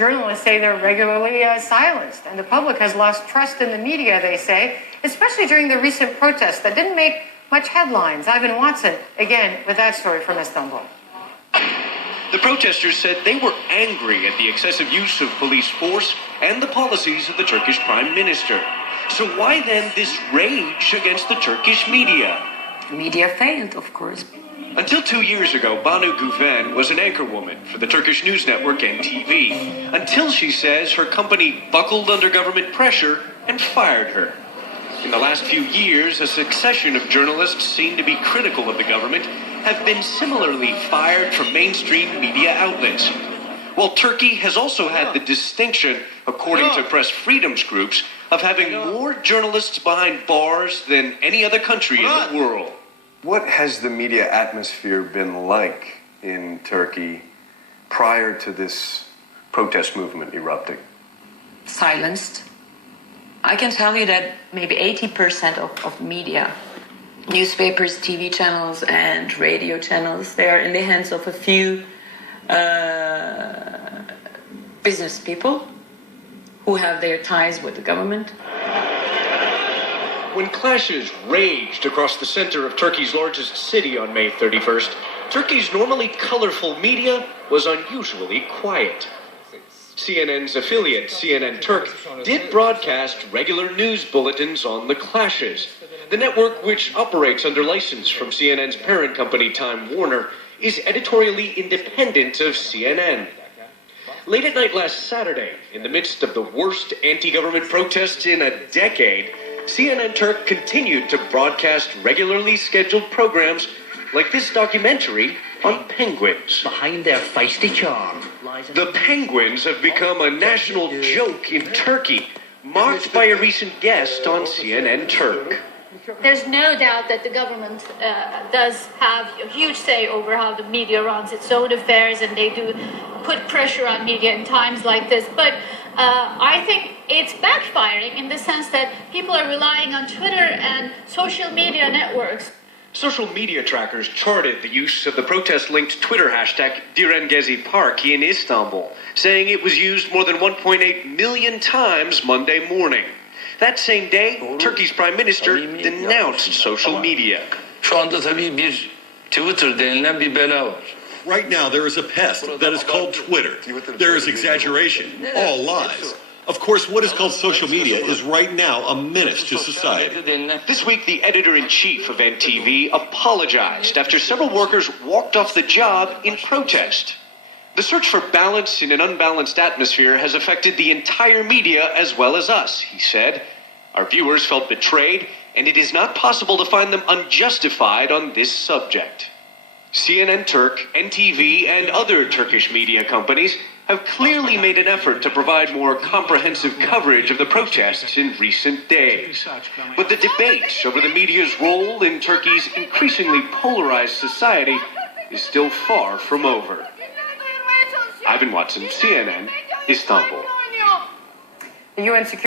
Journalists say they're regularly silenced, and the public has lost trust in the media, they say, especially during the recent protests that didn't make much headlines. Ivan Watson, again, with that story from Istanbul. The protesters said they were angry at the excessive use of police force and the policies of the Turkish Prime Minister. So why then this rage against the Turkish media? Media failed, of course. Until 2 years ago, Banu Güven was an anchorwoman for the Turkish news network NTV, until she says her company buckled under government pressure and fired her. In the last few years, a succession of journalists seen to be critical of the government have been similarly fired from mainstream media outlets. While Turkey has also had the distinction, according to press freedoms groups, of having more journalists behind bars than any other country in the world. What has the media atmosphere been like in Turkey prior to this protest movement erupting? Silenced. I can tell you that maybe 80% of media, newspapers, TV channels, and radio channels, they are in the hands of a few business people who have their ties with the government. When clashes raged across the center of Turkey's largest city on May 31st, Turkey's normally colorful media was unusually quiet. CNN's affiliate, CNN-Turk, did broadcast regular news bulletins on the clashes. The network, which operates under license from CNN's parent company, Time Warner, is editorially independent of CNN. Late at night last Saturday, in the midst of the worst anti-government protests in a decade, CNN-Turk continued to broadcast regularly scheduled programs like this documentary on penguins. Behind their feisty charm lies The penguins have become a national joke in Turkey, mocked by a recent guest on CNN-Turk. There's no doubt that the government does have a huge say over how the media runs its own affairs, and they do put pressure on media in times like this. But I think it's backfiring in the sense that people are relying on Twitter and social media networks. Social media trackers charted the use of the protest-linked Twitter hashtag #DirenGezi in Istanbul, saying it was used more than 1.8 million times Monday morning. That same day, Turkey's prime minister denounced social media. Şu anda tabii bir Twitter denilen bir bela var. Right now, there is a pest that is called Twitter. There is exaggeration, all lies. Of course, what is called social media is right now a menace to society. This week, the editor-in-chief of NTV apologized after several workers walked off the job in protest. The search for balance in an unbalanced atmosphere has affected the entire media as well as us, he said. Our viewers felt betrayed, and it is not possible to find them unjustified on this subject. CNN-Turk, NTV, and other Turkish media companies have clearly made an effort to provide more comprehensive coverage of the protests in recent days. But the debate over the media's role in Turkey's increasingly polarized society is still far from over. Ivan Watson, CNN, Istanbul. The UN Security